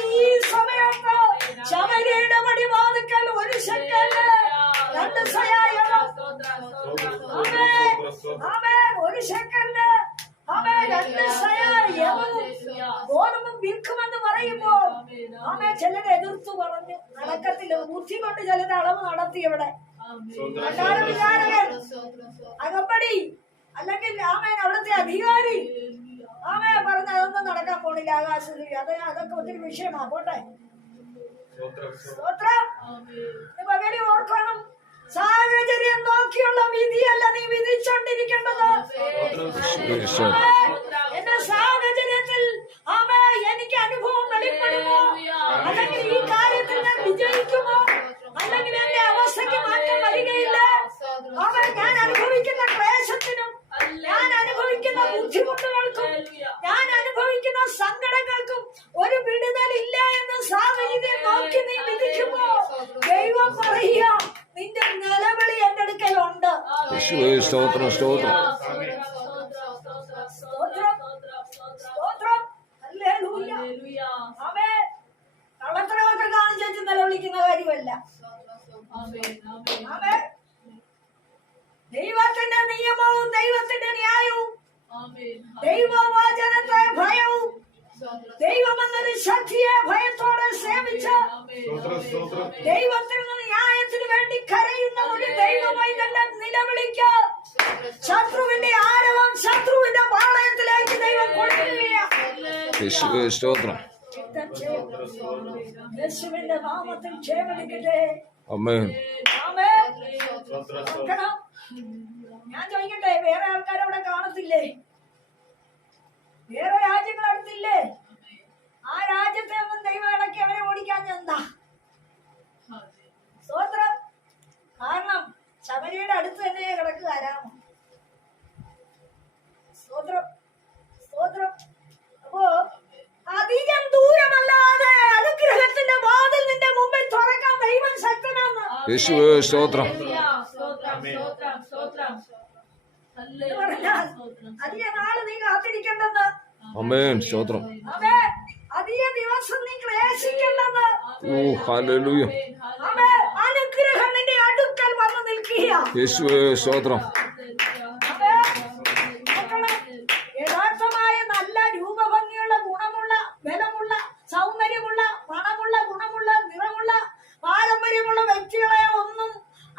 ഈ സമയത്ത് ശമരിയുടെ പടിവാതിക്കൽ ഒരു ശെക്കല് 2 സയായണം. ഒരു ശെക്കല് 2 സയായവും ഗോതമ്പും വിൽക്കുമെന്ന് പറയുമ്പോ ചിലത് എതിർത്തു പറഞ്ഞു. നടക്കത്തില്ല. ബുദ്ധി കൊണ്ട് ചിലത് അളവ് നടത്തി. ഇവിടെ വിചാരകൻ അകമ്പടി അല്ലെങ്കിൽ അവിടുത്തെ അധികാരി പറഞ്ഞ അതൊന്നും നടക്കാൻ പോണില്ല. ആകാശത്തിൽ അതൊക്കെ ഒത്തിരി വിഷയമാ. പോട്ടെ. പകലി ഓർക്കണം, സാഹചര്യം നോക്കിയുള്ള വിധിയല്ല നീ വിധിച്ചോണ്ടിരിക്കേണ്ടത്. എന്റെ സാഹചര്യത്തിൽ എനിക്ക് അനുഭവം വെളിപ്പെടുമോ, അല്ലെങ്കിൽ ഈ കാര്യത്തിൽ ഞാൻ വിജയിക്കുമോ, അല്ലെങ്കിൽ എന്റെ അവസ്ഥയ്ക്ക് മാറ്റം വരികയില്ല. ഞാൻ അനുഭവിക്കുന്ന ക്ലേശത്തിനും ഞാൻ അനുഭവിക്കുന്ന ബുദ്ധിമുട്ടുകൾക്കും ഞാൻ അനുഭവിക്കുന്ന സങ്കടങ്ങൾക്കും ഒരു വിടുതലില്ല എന്ന് സാഹചര്യം നോക്കി നീ വിധിക്കുമ്പോ ദൈവം പറയുക, നിന്റെ നിലവിളി എന്റെ അടുക്കലുണ്ട്. സ്തോത്രം സ്തോത്രം കള്ളത്തരമൊക്കെ കാണിച്ചു നിലവിളിക്കുന്ന കാര്യമല്ല. ദൈവത്തിന്റെ നിയമവും ദൈവത്തിന്റെ ന്യായവും ദൈവവചനത്തെ ഭയവും ദൈവമെന്നൊരു ശക്തിയെ ഭയത്തോടെ സേവിച്ച് ദൈവത്തിന് ന്യായത്തിന് വേണ്ടി കരയുന്ന ഒരു ദൈവമായി തന്നെ നിലവിളിക്ക് ശത്രുവിന്റെ ആരവം ശത്രുവിന്റെ പാളയത്തിലേക്ക് ദൈവം കൊടുക്കുകയാണ്. സ്തോത്രം. യേശുവിന്റെ നാമത്തിൽ ക്ഷേമനിക്കട്ടെ. ആമേൻ. ഞാൻ ചോദിക്കട്ടെ, വേറെ ആൾക്കാരവിടെ കാണത്തില്ലേ? വേറെ രാജ്യങ്ങൾ അടുത്തില്ലേ? ആ രാജ്യത്തെ ഒന്നും ദൈവം ഇടയ്ക്ക് അവരെ ഓടിക്കാൻ എന്താ? സ്തോത്രം. കാരണം ശബരിയുടെ അടുത്ത് തന്നെ കിടക്കുക ആരാമോ. സ്തോത്രം സ്തോത്രം. അപ്പോ അധികം ദൂരമല്ലാതെ അനുഗ്രഹത്തിന്റെ വാതിൽ നിന്റെ മുമ്പിൽ തുറക്കാൻ ദൈവം ശക്തനാണ്. യേശുവേ സ്തോത്രം. അധിക നാള് നീ കാത്തിരിക്കേണ്ടെന്ന്. ആമേൻ. സ്തോത്രം. അധിക ദിവസം നീ ക്ലേശിക്കേണ്ടെന്ന്. ഹല്ലേലൂയ. അനുഗ്രഹം നിന്റെ അടുക്കൽ വന്ന് നിൽക്കുക. യേശുവേ സ്തോത്രം. യഥാർത്ഥമായ നല്ല രൂപഭംഗിയുള്ള ഗുണമുള്ള ബലമുള്ള സൗന്ദര്യമുള്ള പണമുള്ള ഗുണമുള്ള നിറമുള്ള പാരമ്പര്യമുള്ള വ്യക്തികളെ ഒന്നും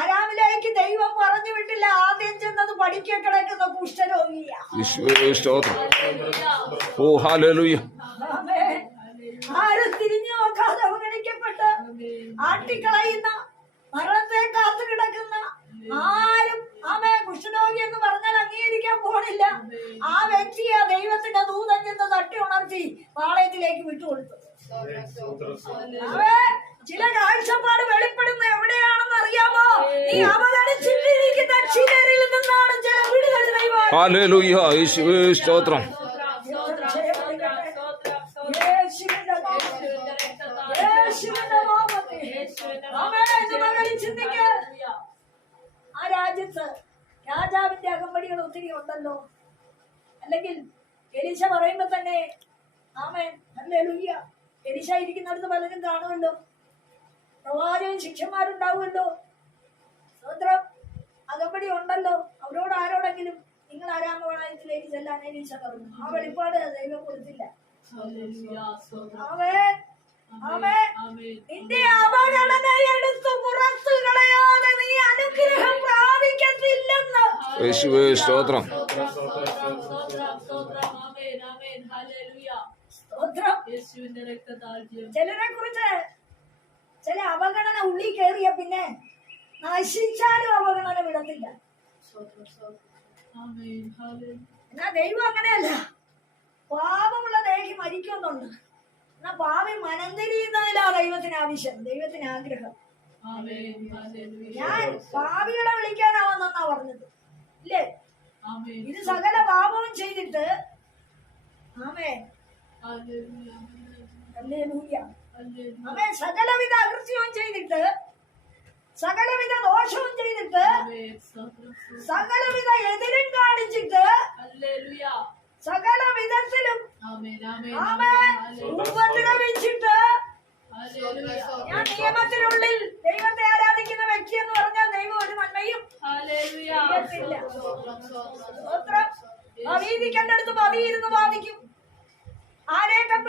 അരാമിലേക്ക് ദൈവം പറഞ്ഞു വിട്ടില്ല. ആദ്യം ചെന്നത് പഠിക്കാൻ കിടക്കുന്ന കുഷ്ഠരോഗിയാ. ആരും തിരിഞ്ഞു നോക്കാതെ അവഗണിക്കപ്പെട്ട് ആട്ടിക്കളയുന്ന മരണത്തെ കാത്തു കിടക്കുന്ന ആരും കുഷ്ഠരോഗി എന്ന് പറഞ്ഞാൽ അംഗീകരിക്കാൻ പോണില്ല. ആ വ്യക്തിയെ ദൈവത്തിന്റെ ദൂതൻ ചെന്ന് തട്ടി ഉണർത്തി പാളയത്തിലേക്ക് വിട്ടുകൊടുത്തു. ചില കാഴ്ചപ്പാട് വെളിപ്പെടുന്ന എവിടെയാണെന്ന് അറിയാമോ? നീ അവതരിച്ചിട്ടിരിക്കുന്ന ചിലരിൽ നിന്നാണ് ചില വിടുതൽ ദൈവം. സ്തോത്രം. ആ രാജ്യത്ത് രാജാവിന്റെ അകമ്പടികൾ ഒത്തിരി ഉണ്ടല്ലോ. അല്ലെങ്കിൽ എലീശ പറയുമ്പോ തന്നെ ആമേൻ ഹല്ലേലൂയ. എലീശ ഇരിക്കുന്നിടത്ത് പലരും കാണുമല്ലോ. പ്രവാചകൻ ശിഷ്യന്മാരുണ്ടാവുമല്ലോ. സ്വതന്ത്രം അകമ്പടി ഉണ്ടല്ലോ. അവരോട് ആരോടെങ്കിലും നിങ്ങൾ ആരാമവളയത്തിലേക്ക് ചെല്ലാൻ എലീശ പറഞ്ഞു. ആ വെളിപ്പാട് ദൈവം കൊടുത്തില്ല. നിന്റെ അവഗണന എടുത്തു പുറത്തു കളയാതെ നീ അനുഗ്രഹം പ്രാപിക്കത്തില്ലെന്ന്. യേശുവേ സ്തോത്രം. ചിലരെ കുറിച്ച് ചില അവഗണന ഉള്ളിൽ കയറിയ പിന്നെ നശിച്ചാലും അവഗണന വിടത്തില്ല. എന്നാ ദൈവം അങ്ങനെയല്ല. പാപമുള്ള ദേഹി മരിക്കുന്നുണ്ട്. എന്നാ പാപി മനം തിരിയുന്നതിലാ ദൈവത്തിന് ആവശ്യം, ദൈവത്തിന് ആഗ്രഹം. ഞാൻ പാപികളെ വിളിക്കാനാവുന്നാ പറഞ്ഞത് ഇല്ലേ? ഇത് സകല പാപവും ചെയ്തിട്ട് സകലവിധ അകൃത്യവും ചെയ്തിട്ട് സകലവിധ ദോഷവും ചെയ്തിട്ട് സകലവിധ എതിരും കാണിച്ചിട്ട് സകല വിധത്തിലും ഉപദ്രവിച്ചിട്ട്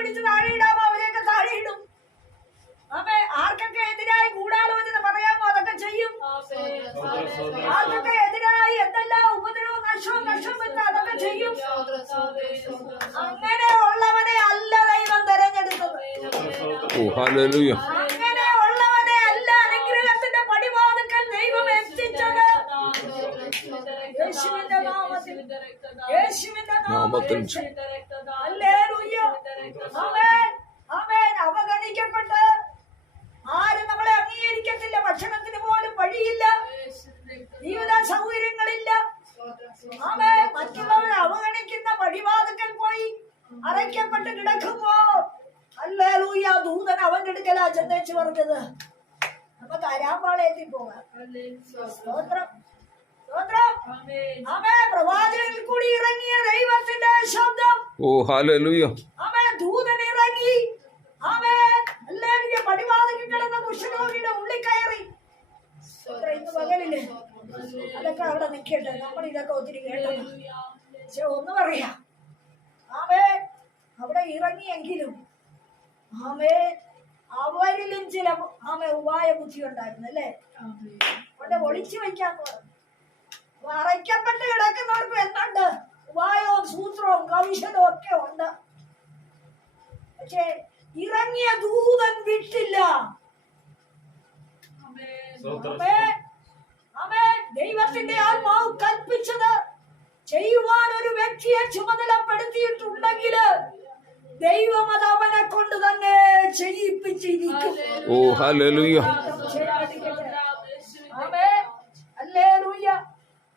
പിടിച്ച് താഴെയിടാമോ അവരെയൊക്കെ താഴെയിടും. ആമേ. ആർക്കൊക്കെ എതിരായി ഗൂഢാലോചന പറയാമോ അതൊക്കെ ചെയ്യും. ആർക്കൊക്കെ എതിരായി എന്തെല്ലാം ഉപദ്രവവും നഷ്ടവും വരുന്ന അതൊക്കെ ചെയ്യും. അങ്ങനെ ഉള്ളവനെ അല്ല ദൈവം തെരഞ്ഞെടുത്തത്. ഹല്ലേലൂയ. അങ്ങനെ ഉള്ളവനെ അല്ല അനുഗ്രഹത്തിന്റെ പടിവാതിൽക്കൽ ദൈവം എത്തിച്ചത്. യേശുവിന്റെ നാമത്തിൽ, യേശുവിന്റെ നാമത്തിൽ. ഹല്ലേലൂയ. ആമേൻ, ആമേൻ. അവഗണിക്കപ്പെട്ട് ആരും നമ്മളെ അംഗീകരിക്കത്തില്ല. ഭക്ഷണത്തിന് പോലും വഴിയില്ല, ജീവിത സൗകര്യങ്ങളില്ല. ആമേൻ. മറ്റുള്ളവരെ അവഗണിക്കുന്ന പടിവാതിൽക്കൽ പോയി അറയ്ക്കപ്പെട്ട് കിടക്കുമ്പോ ഹല്ലേലൂയ, ദൂതൻ അവന്റെ അടുക്കലാ ചെന്നേച്ച് പറഞ്ഞത് നമുക്ക് അരാമ്പാളയത്തിൽ പോകാം. സ്തോത്രം, സ്തോത്രം. ആമേൻ. പ്രവാചകനിൽ കൂടി ഇറങ്ങിയ ദൈവത്തിന്റെ ശബ്ദം. ഹല്ലേലൂയ. ആമേൻ. ദൂതൻ ഇറങ്ങി. ആമേൻ. ഹല്ലേലൂയ. പടിവാതിൽക്കൽ കിടന്ന കുഷ്ഠരോഗിയുടെ ഉള്ളിൽ കയറി. ഇന്ന് പകലില്ലേ അതൊക്കെ അവിടെ നിൽക്കട്ടെ. നമ്മൾ ഇതൊക്കെ ഒത്തിരി കേട്ടത്. പക്ഷെ ഒന്ന് പറയാം, ആമേൻ, അവിടെ ഇറങ്ങിയെങ്കിലും ആമേൻ അവരിലും ചില ഉപായ ബുദ്ധി ഉണ്ടായിരുന്നു അല്ലേ. അവിടെ ഒളിച്ചു വയ്ക്കാൻ അറയ്ക്കപ്പെട്ട് കിടക്കുന്നവർക്ക് എന്തുണ്ട്? ഉപായവും സൂത്രവും കൗശലവും ഒക്കെ ഉണ്ട്. പക്ഷേ ഇറങ്ങിയ ദൂതൻ വിട്ടില്ല. ദൈവത്തിന്റെ ആത്മാവ് കൽപ്പിച്ചത് ചെയ്യുവാൻ ഒരു വ്യക്തിയെ ചുമതലപ്പെടുത്തിയിട്ടുണ്ടെങ്കിൽ ദൈവം അത് അവനെ കൊണ്ട് തന്നെ ചെയ്യിപ്പിച്ചിരിക്കും.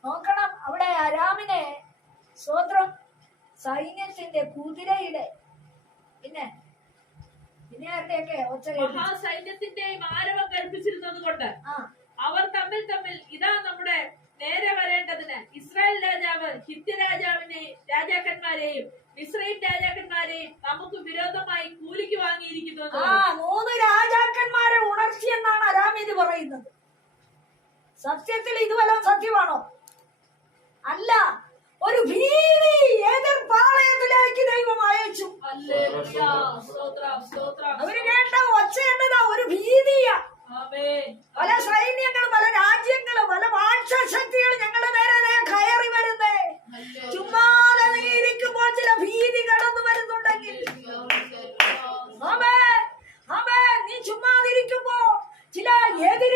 നോക്കണം, അവിടെ അരാമിനെ സ്വോത്രം സൈന്യത്തിന്റെ കുതിരയുടെ പിന്നെ ആരുടെയൊക്കെ മഹാസൈന്യത്തിന്റെയും ആരവം കൽപ്പിച്ചിരുന്നത് കൊണ്ട് അവർ തമ്മിൽ ഇതാ നമ്മുടെ നേരെ വരേണ്ടതിന് ഇസ്രായേൽ രാജാവ് ഹിത്യ രാജാക്കന്മാരെയും മിസ്രയീം രാജാക്കന്മാരെയും നമുക്ക് വിരോധമായി കൂലിക്ക് വാങ്ങിയിരിക്കുന്നു. 3 രാജാക്കന്മാരെ ഉണർത്തി എന്നാണ് അരാം ഇത് പറയുന്നത്. സത്യത്തിൽ ഇത് വല്ലതും സത്യമാണോ? അല്ല, ഒരു ഭീതി എതിർ പാളയത്തിലേക്ക് ദൈവം അയച്ചു. അവര് കേട്ട ഒച്ച എന്നതാ ഒരു ഭീതിയാ. പല സൈന്യങ്ങളും പല രാജ്യങ്ങളും പല വാഴ്ചശക്തികളും ഞങ്ങളുടെ നേരെ കയറി വരുന്നേ. ചുമ്മാതെ നീ ഇരിക്കുമ്പോൾ ചില ഭീതി കടന്നു വരുന്നുണ്ടെങ്കിൽ നീ ചുമ്മാതിരിക്കുമ്പോ ചില എതിർ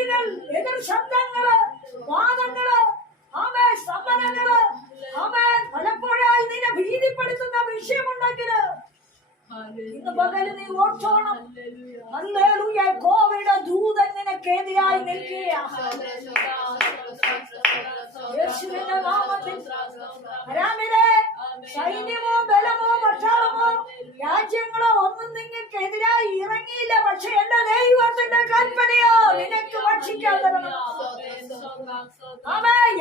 ശബ്ദങ്ങള്, വാദങ്ങള്, സമ്മനങ്ങള്, പലപ്പോഴായി നിന്നെ ഭീതിപ്പെടുത്തുന്ന വിഷയമുണ്ടെങ്കില് ഇന്ന് പകല് നീ ഓർത്തോണം. ഹല്ലേലൂയ. കോവിഡ് ദൂതൻ നിനക്കെതിരായി നിൽക്കുകയാണ്. യേശുവിന്റെ നാമത്തിൽ അരാമിലെ സൈന്യമോ ബലമോ പട്ടാളമോ രാജ്യങ്ങളോ ഒന്നും നിങ്ങൾക്കെതിരായി ഇറങ്ങിയില്ല. പക്ഷെ എന്റെ ദൈവത്തിന്റെ കൽപ്പനയോ നിനക്ക് ഭക്ഷിക്കാൻ തരണം.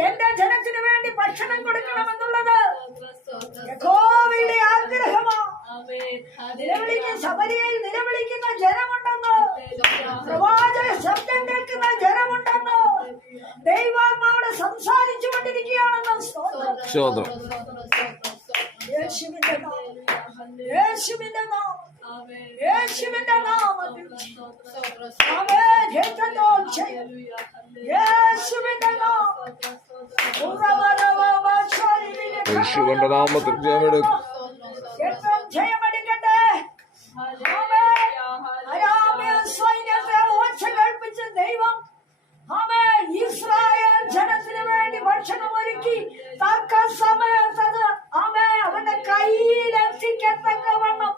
എന്റെ ജനത്തിനു വേണ്ടി ഭക്ഷണം കൊടുക്കണമെന്നുള്ളത് യഹോവയുടെ ആഗ്രഹമോ. ശബരിയിൽ നിലവിളിക്കുന്ന ജനമുണ്ടെന്ന്, പ്രവാചക ശബ്ദം കേൾക്കുന്ന ജനമുണ്ടെന്ന്, ദൈവാത്മാവോട് സംസാരിച്ചു കൊണ്ടിരിക്കുകയാണെന്ന്. സ്തോത്രം. യേശുവിന്റെ നാമത്തിൽ, യേശുവിന്റെ നാമത്തിൽ, യേശുവിന്റെ നാമത്തിൽ ജയമെടുക്കട്ടെ. സൈന്യത്തെ ഓർച്ച കൽപ്പിച്ച ദൈവം ഇസ്രായേൽ ജനത്തിന് വേണ്ടി ഭക്ഷണം ഒരുക്കി തക്ക സമയത്തത് അവന്റെ കയ്യിലെത്തിക്കത്തക്കവണ്ണം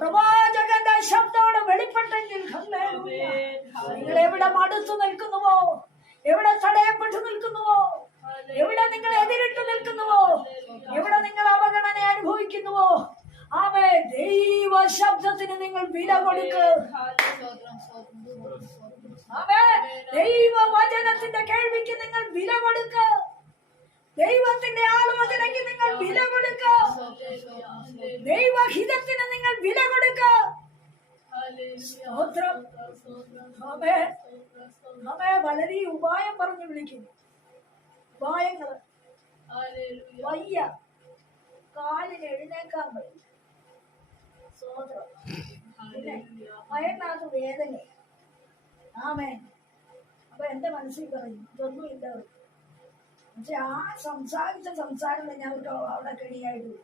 പ്രവാചകന്റെ ശബ്ദത്തോടെ വെളിപ്പെട്ടെങ്കിൽ നിങ്ങൾ എവിടെ മടുത്തു നിൽക്കുന്നുവോ, എവിടെ തടയപ്പെട്ടു നിൽക്കുന്നുവോ, എവിടെ നിങ്ങൾ എതിരിട്ട് നിൽക്കുന്നുവോ, എവിടെ നിങ്ങൾ അവഗണന അനുഭവിക്കുന്നുവോ, ദൈവ ശബ്ദത്തിന് നിങ്ങൾ വില കൊടുക്ക്. ദൈവ വചനത്തിന്റെ കേൾവിക്ക് നിങ്ങൾ വില കൊടുക്ക്. ദൈവത്തിന്റെ ആലോചനയ്ക്ക് നിങ്ങൾ വില കൊടുക്ക. ദൈവഹിതത്തിന് നിങ്ങൾ വില കൊടുക്ക. വളരെ ഉപായം പറഞ്ഞു വിളിക്കുന്നു. ഉപായങ്ങള് വയ്യ, കാലിന് എഴുന്നേക്കാൻ വയ്യ, വയറിനകത്ത് വേദന. ആമേൻ. അപ്പൊ എന്റെ മനസ്സിൽ പറയും ഇതൊന്നും ഇല്ല. പക്ഷെ ആ സംസാരിച്ച സംസാരം തന്നെ അവർക്ക് അവിടെ കെണിയായിട്ട്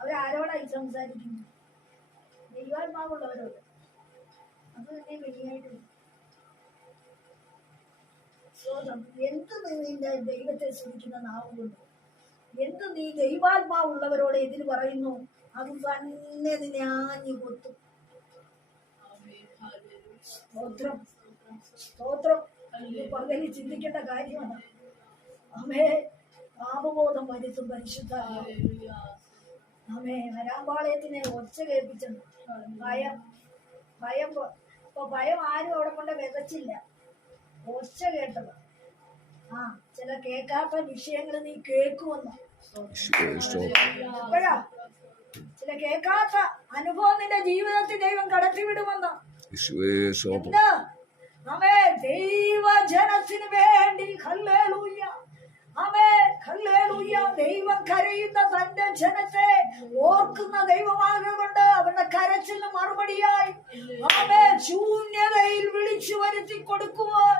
അവരാരോടായി സംസാരിക്കുന്നു? ദൈവാത്മാവുള്ളവരോട്. അത് തന്നെ കെണിയായിട്ട്. എന്ത് നിന്റെ ദൈവത്തെ സ്തുതിക്കുന്ന നാവുകൊണ്ട്, എന്ത് നീ ദൈവാത്മാവുള്ളവരോട് എതിര് പറയുന്നു, അത് തന്നെ നിന്നെ ആഞ്ഞു കൊത്തും. സ്തോത്രം, സ്തോത്രം. പകലിൽ ചിന്തിക്കേണ്ട കാര്യമാണ്. അമ്മേ, പാപബോധം വരുത്തും പരിശുദ്ധ. അമ്മേ, വരാമ്പാളയത്തിനെ ഒച്ച കേൾപ്പിച്ചത് ഭയം. ഭയം ഇപ്പൊ ഭയം ആരും അവിടെ കൊണ്ട് വിതച്ചില്ല, ഒച്ച കേട്ടത്. ചില കേൾക്കാത്ത വിഷയങ്ങൾ നീ കേൾക്കുമെന്ന്. അപ്പോഴാ ചില കേൾക്കാത്ത അനുഭവം നിന്റെ ജീവിതത്തിൽ ദൈവം കടത്തിവിടുമെന്ന്. എന്താ? ആമേ, ദൈവജനത്തിന് വേണ്ടി ഹല്ലേലൂയ, ആമേ, ഹല്ലേലൂയ. ദൈവം കരയുന്ന തന്റെ ജനത്തെ ഓർക്കുന്ന ദൈവമാകൊണ്ട് അവരുടെ കരച്ചിന് മറുപടിയായി ആമേ ശൂന്യതയിൽ വിളിച്ചു വരുത്തി കൊടുക്കുവാൻ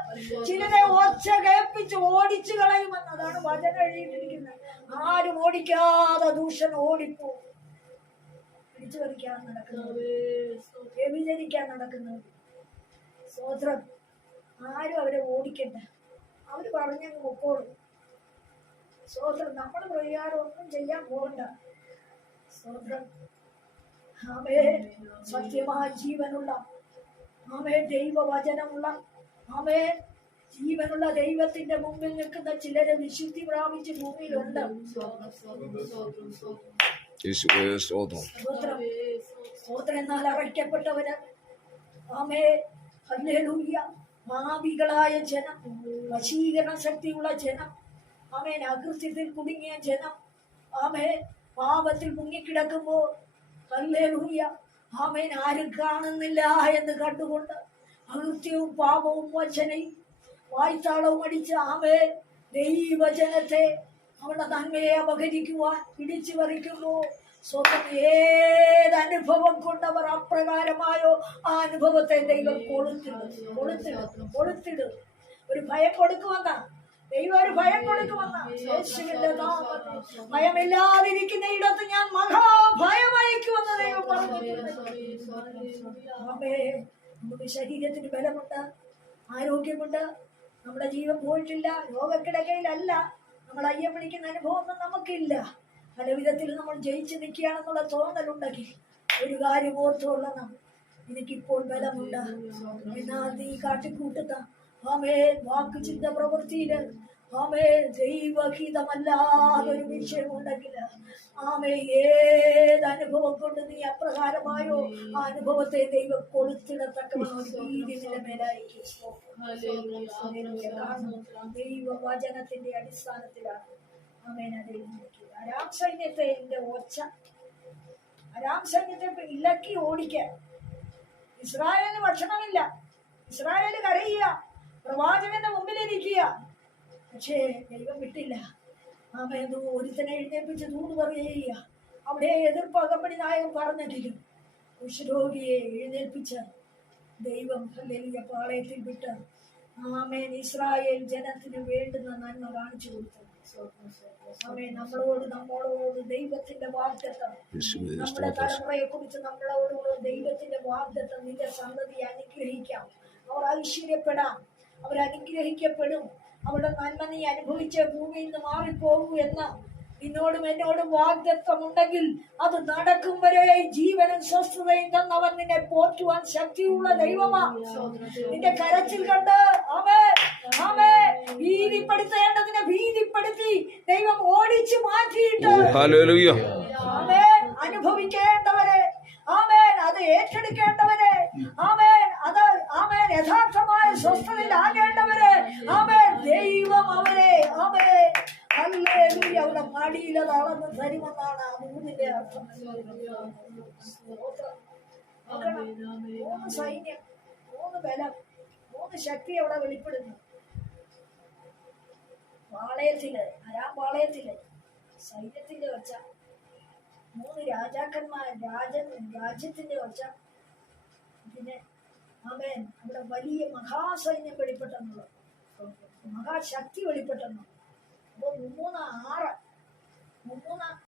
ചിലരെ ഒച്ച കേൾപ്പിച്ച് ഓടിച്ചു കളയുമെന്ന്. അതാണ് വചനം എഴുതിയിട്ടിരിക്കുന്നത്. ആരും ഓടിക്കാതെ ദൂഷണം ഓടിപ്പോ. പിടിച്ചു പറിക്കാൻ നടക്കുന്നത്, വ്യഭിചരിക്കാൻ നടക്കുന്നത്. സ്തോത്രം. ആരും അവരെ ഓടിക്കണ്ട, അവര് പറഞ്ഞങ്ങ് പൊക്കോളും. സ്തോത്രം. നമ്മൾ പ്രകാരം ഒന്നും ചെയ്യാൻ പോകണ്ട. സ്തോത്രം. ആമേ, സത്യമായ ജീവനുള്ള, ആമേ, ദൈവവചനമുള്ള, ആമേ, ജീവനുള്ള ദൈവത്തിന്റെ മുമ്പിൽ നിൽക്കുന്ന ചിലരെ വിശുദ്ധി പ്രാപിച്ച് ഭൂമിയിലുണ്ട്. സ്തോത്രം. എന്നാൽ അറയ്ക്കപ്പെട്ടവര്, ആമേ, ഹല്ലേലൂയ, പാപികളായ ജനം, വശീകരണ ശക്തിയുള്ള ജനം, ആമേൻ, അകൃത്യത്തിൽ കുടുങ്ങിയ ജനം, ആമേൻ, പാപത്തിൽ മുങ്ങിക്കിടക്കുമ്പോൾ ഹല്ലേലൂയ, ആമേൻ, ആരും കാണുന്നില്ല എന്ന് കണ്ടുകൊണ്ട് അകൃത്യവും പാപവും വഞ്ചനയും വായ്ത്താളവും അടിച്ച് ആമേൻ ദൈവജനത്തെ അവരുടെ നന്മയെ അപഹരിക്കുവാൻ പിടിച്ചു പറിക്കുമ്പോൾ സ്വന്തം ഏതനുഭവം കൊണ്ടവർ അപ്രകാരമായോ ആ അനുഭവത്തെ ദൈവം കൊടുത്തിടും. ഒരു ഭയം കൊടുക്കുമെന്ന ദൈവം, ഒരു ഭയം കൊടുക്കുമെന്ന യേശുവിന്റെ നാമത്തിൽ. ഭയമില്ലാതിരിക്കുന്ന ഇടത്ത് ഞാൻ മഹാഭയമയക്കുമെന്ന് ദൈവം പറഞ്ഞിട്ടുണ്ട്. നമുക്ക് ശരീരത്തിന് ബലമുണ്ട്, ആരോഗ്യമുണ്ട്, നമ്മുടെ ജീവൻ പോയിട്ടില്ല, രോഗക്കിടക്കയിലല്ല. നമ്മൾ അയ്യം പിടിക്കുന്ന അനുഭവം ഒന്നും നമുക്കില്ല. പല വിധത്തിൽ നമ്മൾ ജയിച്ചു നിൽക്കുകയാണെന്നുള്ള തോന്നലുണ്ടെങ്കിൽ ഒരു കാര്യം ഓർത്തുകൊള്ളണം, എനിക്കിപ്പോൾ ബലമുണ്ട്. എന്നാൽ നീ കാട്ടിക്കൂട്ടുന്ന ആമേൻ വാക്ക് ചിന്ത പ്രവൃത്തിയില് ആമേൻ ദൈവഹിതമല്ലാതൊരു വിഷയമുണ്ടെങ്കിൽ ആമേ ഏത് അനുഭവം കൊണ്ട് നീ അപ്രകാരമായോ ആ അനുഭവത്തെ ദൈവം കൊടുത്തിടത്തക്കവണ്ണം നീതി നിന്റെ മേലായിരിക്കും. ദൈവവചനത്തിന്റെ അടിസ്ഥാനത്തിലാണ് ആമേൻ അത് എഴുതിയിരിക്കുന്നത്. അരാം സൈന്യത്തെ ഇളക്കി ഓടിക്കാൻ ഇസ്രായേലിന് ഭക്ഷണമില്ല, ഇസ്രായേല് കരയുക, പ്രവാചകന്റെ മുമ്പിലിരിക്കുക. പക്ഷേ ദൈവം വിട്ടില്ല. ആമേൻ ഒരുത്തനെ എഴുന്നേൽപ്പിച്ച് ദൂത് പറയുക. അവിടെ എതിർപ്പ് അകമ്പടി നായകൻ പറഞ്ഞെങ്കിലും കുഷ്ഠരോഗിയെ എഴുന്നേൽപ്പിച്ച ദൈവം ഹല്ലേലൂയ പാളയത്തിൽ വിട്ട് ആമേൻ ഇസ്രായേൽ ജനത്തിന് വേണ്ടുന്ന നന്മ കാണിച്ചു കൊടുത്തു. ആമേൻ നമ്മളോട് ദൈവത്തിന്റെ വാഗ്ദത്തം, നമ്മുടെ തലമുറയെ കുറിച്ച് നമ്മളോട് ദൈവത്തിന്റെ വാഗ്ദത്തം, നിന്റെ സന്തതിയെ അനുഗ്രഹിക്കാം, അവർ ഐശ്വര്യപ്പെടാം, അവരനുഗ്രഹിക്കപ്പെടും, അവരുടെ നന്മ നീ അനുഭവിച്ച ഭൂമിയിൽ നിന്ന് മാറിപ്പോകൂ എന്ന് നിന്നോടും എന്നോടും വാഗ്ദത്തമുണ്ടെങ്കിൽ അത് നടക്കും വരെ ജീവനും സ്വസ്ഥതയും തന്നവൻ നിന്നെ പോറ്റുവാൻ ശക്തിയുള്ള ദൈവമാണ്. നിന്റെ കരച്ചിൽ കണ്ട് ഭീതിപ്പെടുത്തേണ്ടതിനെ ഭീതിപ്പെടുത്തി ദൈവം ഓടിച്ചു മാറ്റിയിട്ട് അനുഭവിക്കേണ്ടവരെ അത് ഏറ്റെടുക്കേണ്ടവരെ യഥാർത്ഥമായ സ്വസ്ഥതയിലാകേണ്ടവരെ ദൈവം അവരെ അവരുടെ മടിയിലെ നടന്ന് തരുമെന്നാണ് ആ മൂന്നിന്റെ അർത്ഥം. 3 സൈന്യം, 3 ബലം, 3 ശക്തി അവിടെ വെളിപ്പെടുന്നു. പാളയത്തില് സൈന്യത്തിന്റെ ഒച്ച, 3 രാജാക്കന്മാർ, രാജ്യത്തിന്റെ ഒച്ച, പിന്നെ ആമേൻ അവിടെ വലിയ മഹാസൈന്യം വെളിപ്പെട്ടെന്നുള്ളത്, മഹാശക്തി വെളിപ്പെട്ടെന്നുള്ളത്. അപ്പോൾ 3:6